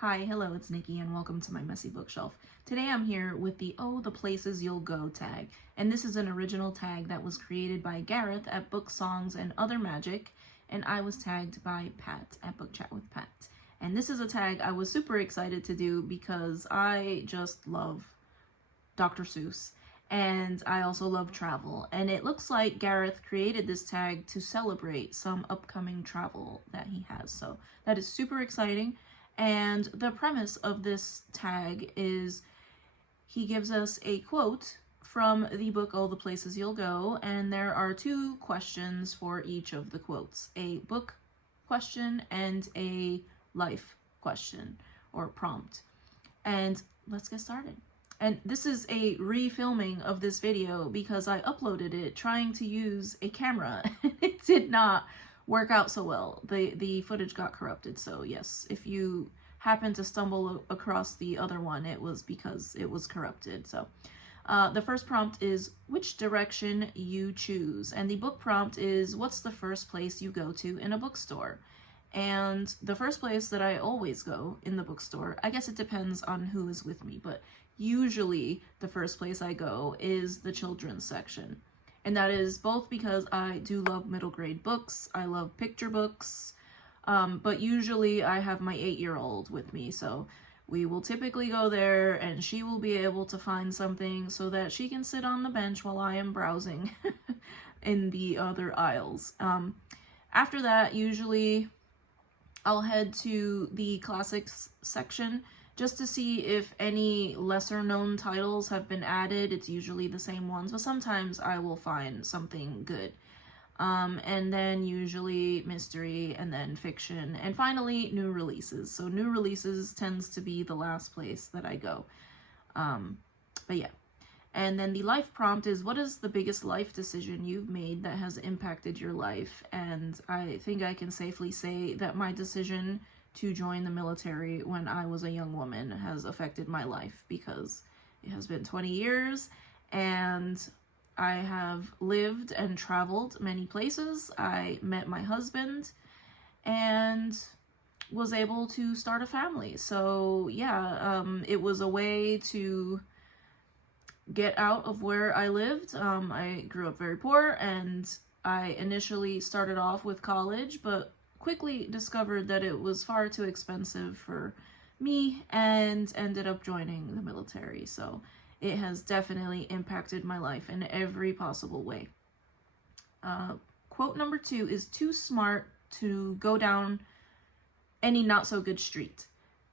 Hi, hello, it's Nikki and welcome to my messy bookshelf. Today I'm here with the Oh, the Places You'll Go tag, and this is an original tag that was created by Gareth at Book Songs and Other Magic, and I was tagged by Pat at Book Chat with Pat. And this is a tag I was super excited to do because I just love Dr. Seuss, and I also love travel, and it looks like Gareth created this tag to celebrate some upcoming travel that he has, so that is super exciting. And the premise of this tag is he gives us a quote from the book Oh, the Places You'll Go, and there are two questions for each of the quotes, a book question and a life question or prompt. And let's get started. And this is a refilming of this video because I uploaded it trying to use a camera and it did not work out so well. The footage got corrupted, so yes, if you happen to stumble across the other one, it was because it was corrupted. So the first prompt is which direction you choose, and the book prompt is what's the first place you go to in a bookstore. And the first place that I always go in the bookstore, I guess it depends on who is with me, but usually the first place I go is the children's section. And that is both because I do love middle grade books, I love picture books, but usually I have my 8-year-old with me, so we will typically go there and she will be able to find something so that she can sit on the bench while I am browsing in the other aisles. After that, usually I'll head to the classics section just to see if any lesser known titles have been added. It's usually the same ones, but sometimes I will find something good. And then usually mystery, and then fiction, and finally new releases. So new releases tends to be the last place that I go. But yeah. And then the life prompt is what is the biggest life decision you've made that has impacted your life? And I think I can safely say that my decision to join the military when I was a young woman has affected my life because it has been 20 years and I have lived and traveled many places. I met my husband and was able to start a family. So yeah, it was a way to get out of where I lived. I grew up very poor and I initially started off with college, but quickly discovered that it was far too expensive for me and ended up joining the military. So it has definitely impacted my life in every possible way. Quote number 2 is too smart to go down any not so good street.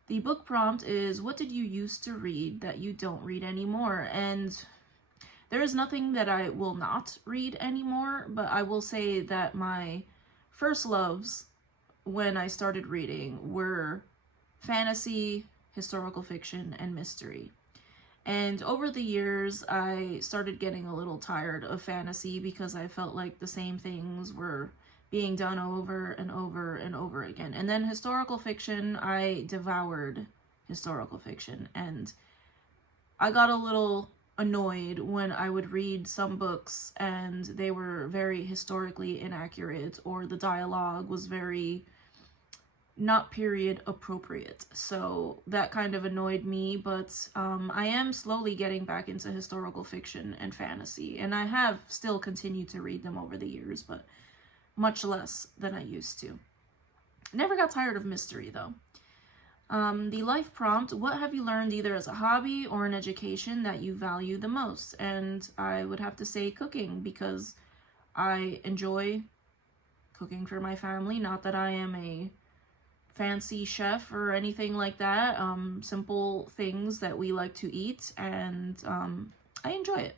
The book prompt is what did you used to read that you don't read anymore? And there is nothing that I will not read anymore, but I will say that my first loves when I started reading were fantasy, historical fiction, and mystery. And over the years, I started getting a little tired of fantasy because I felt like the same things were being done over and over and over again. And then historical fiction, I devoured historical fiction, and I got a little annoyed when I would read some books and they were very historically inaccurate or the dialogue was very not period appropriate. So that kind of annoyed me, but I am slowly getting back into historical fiction and fantasy, and I have still continued to read them over the years, but much less than I used to. Never got tired of mystery though. The life prompt, what have you learned either as a hobby or an education that you value the most? And I would have to say cooking, because I enjoy cooking for my family. Not that I am a fancy chef or anything like that. Simple things that we like to eat, and I enjoy it.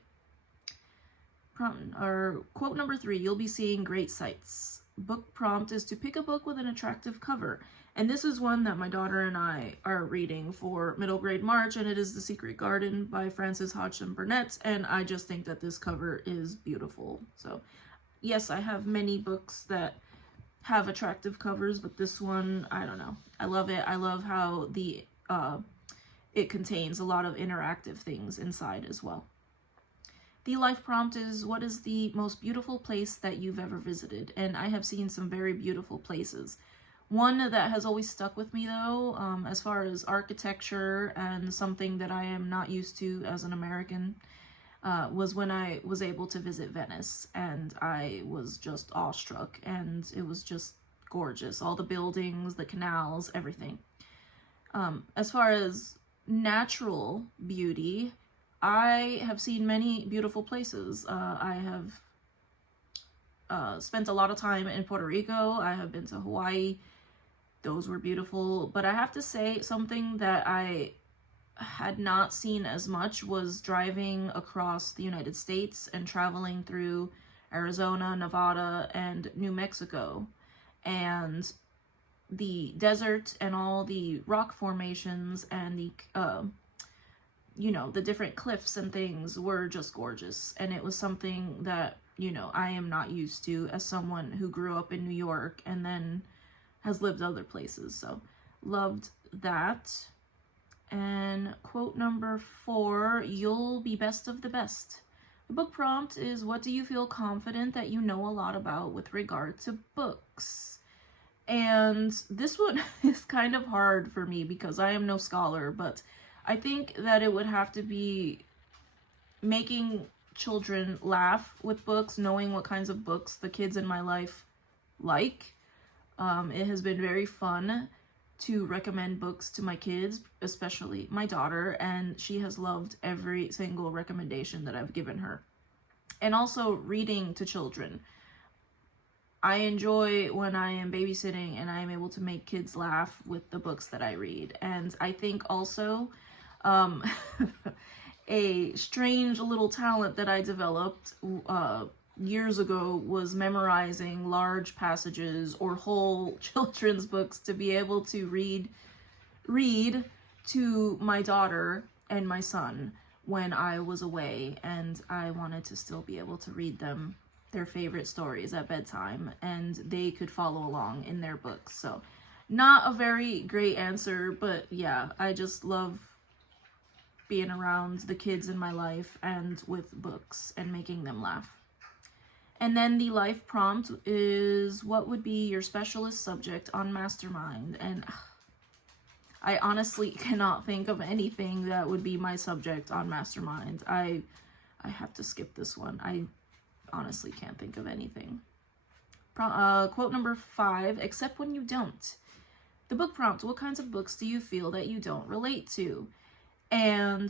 Quote number 3, you'll be seeing great sights. Book prompt is to pick a book with an attractive cover. And this is one that my daughter and I are reading for middle grade March, and it is The Secret Garden by Frances Hodgson Burnett, and I just think that this cover is beautiful. So yes, I have many books that have attractive covers, but this one, I don't know. I love it. I love how it contains a lot of interactive things inside as well. The life prompt is what is the most beautiful place that you've ever visited? And I have seen some very beautiful places. One that has always stuck with me though, as far as architecture and something that I am not used to as an American, was when I was able to visit Venice, and I was just awestruck, and it was just gorgeous. All the buildings, the canals, everything. As far as natural beauty, I have seen many beautiful places. I have spent a lot of time in Puerto Rico. I have been to Hawaii. Those were beautiful. But I have to say, something that I had not seen as much was driving across the United States and traveling through Arizona, Nevada, and New Mexico. And the desert and all the rock formations and the the different cliffs and things were just gorgeous. And it was something that, I am not used to as someone who grew up in New York and then has lived other places. So loved that. And quote number 4, you'll be best of the best. The book prompt is, what do you feel confident that you know a lot about with regard to books? And this one is kind of hard for me because I am no scholar, but I think that it would have to be making children laugh with books, knowing what kinds of books the kids in my life like. It has been very fun to recommend books to my kids, especially my daughter, and she has loved every single recommendation that I've given her. And also reading to children. I enjoy when I am babysitting and I am able to make kids laugh with the books that I read. And I think also a strange little talent that I developed years ago was memorizing large passages or whole children's books to be able to read to my daughter and my son when I was away, and I wanted to still be able to read them their favorite stories at bedtime, and they could follow along in their books. So not a very great answer, but yeah, I just love being around the kids in my life and with books and making them laugh. And then the life prompt is, what would be your specialist subject on Mastermind? And I honestly cannot think of anything that would be my subject on Mastermind. I have to skip this one. I honestly can't think of anything. Quote number 5, except when you don't. The book prompt, what kinds of books do you feel that you don't relate to? And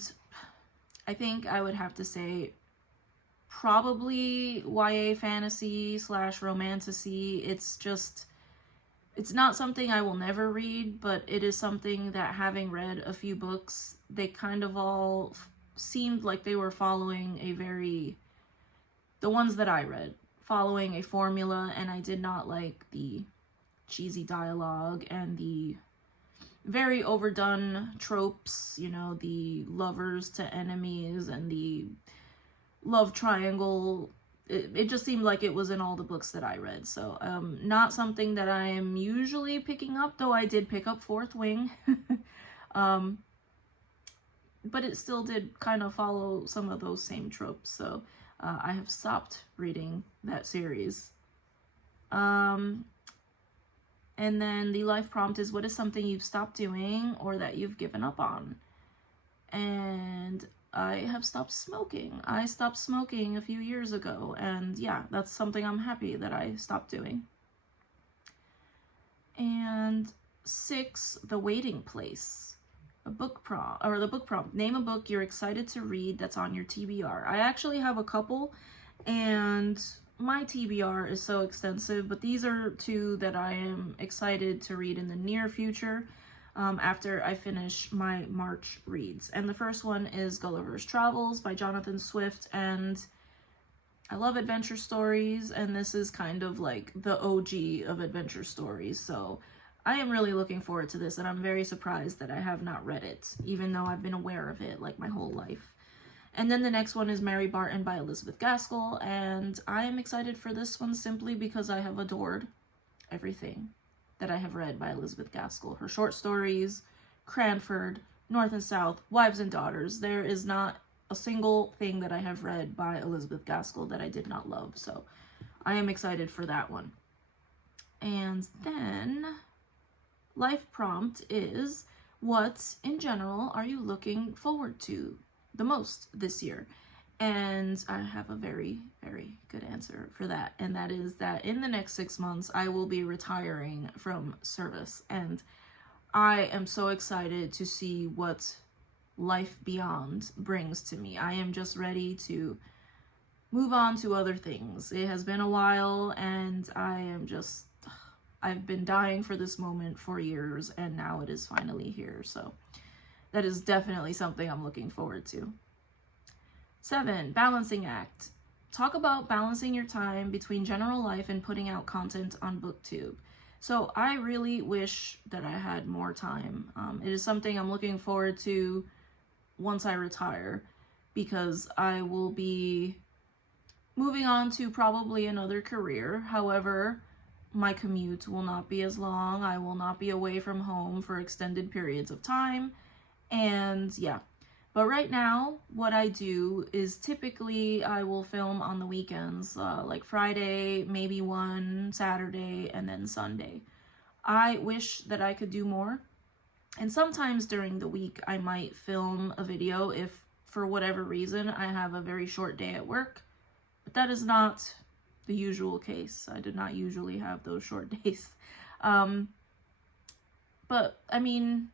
I think I would have to say probably YA fantasy / romantasy. It's not something I will never read, but it is something that, having read a few books, they kind of all seemed like they were following the ones that I read, following a formula, and I did not like the cheesy dialogue and the very overdone tropes, the lovers to enemies and the love triangle. It just seemed like it was in all the books that I read. So not something that I am usually picking up, though I did pick up Fourth Wing. But it still did kind of follow some of those same tropes. So I have stopped reading that series. And then the life prompt is, what is something you've stopped doing or that you've given up on? And I have stopped smoking. I stopped smoking a few years ago, and yeah, that's something I'm happy that I stopped doing. And 6, the waiting place. The book prompt. Name a book you're excited to read that's on your TBR. I actually have a couple, and my TBR is so extensive, but these are 2 that I am excited to read in the near future after I finish my March reads. And the first one is Gulliver's Travels by Jonathan Swift, and I love adventure stories, and this is kind of like the OG of adventure stories, so I am really looking forward to this, and I'm very surprised that I have not read it, even though I've been aware of it like my whole life. And then the next one is Mary Barton by Elizabeth Gaskell, and I am excited for this one simply because I have adored everything that I have read by Elizabeth Gaskell. Her short stories, Cranford, North and South, Wives and Daughters. There is not a single thing that I have read by Elizabeth Gaskell that I did not love, so I am excited for that one. And then life prompt is, what in general are you looking forward to the most this year? And I have a very, very good answer for that. And that is that in the next 6 months, I will be retiring from service. And I am so excited to see what life beyond brings to me. I am just ready to move on to other things. It has been a while, and I've been dying for this moment for years, and now it is finally here. So that is definitely something I'm looking forward to. 7, balancing act. Talk about balancing your time between general life and putting out content on BookTube. So I really wish that I had more time. It is something I'm looking forward to once I retire, because I will be moving on to probably another career. However, my commute will not be as long. I will not be away from home for extended periods of time. And yeah. But right now, what I do is typically I will film on the weekends, like Friday, maybe one Saturday, and then Sunday. I wish that I could do more. And sometimes during the week, I might film a video if, for whatever reason, I have a very short day at work. But that is not the usual case. I do not usually have those short days. But, I mean,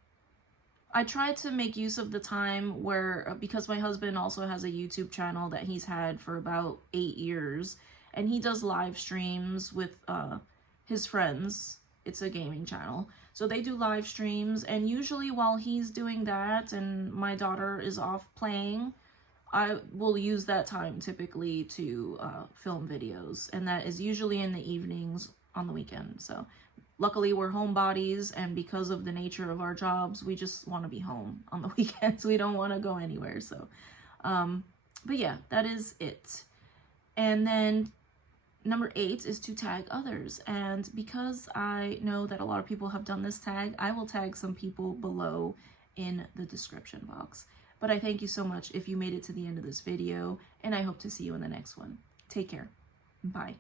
I try to make use of the time where, because my husband also has a YouTube channel that he's had for about 8 years, and he does live streams with his friends. It's a gaming channel. So they do live streams, and usually while he's doing that and my daughter is off playing, I will use that time typically to film videos, and that is usually in the evenings on the weekend. So luckily we're homebodies, and because of the nature of our jobs, we just want to be home on the weekends. We don't want to go anywhere. So, but yeah, that is it. And then number 8 is to tag others. And because I know that a lot of people have done this tag, I will tag some people below in the description box. But I thank you so much if you made it to the end of this video, and I hope to see you in the next one. Take care. Bye.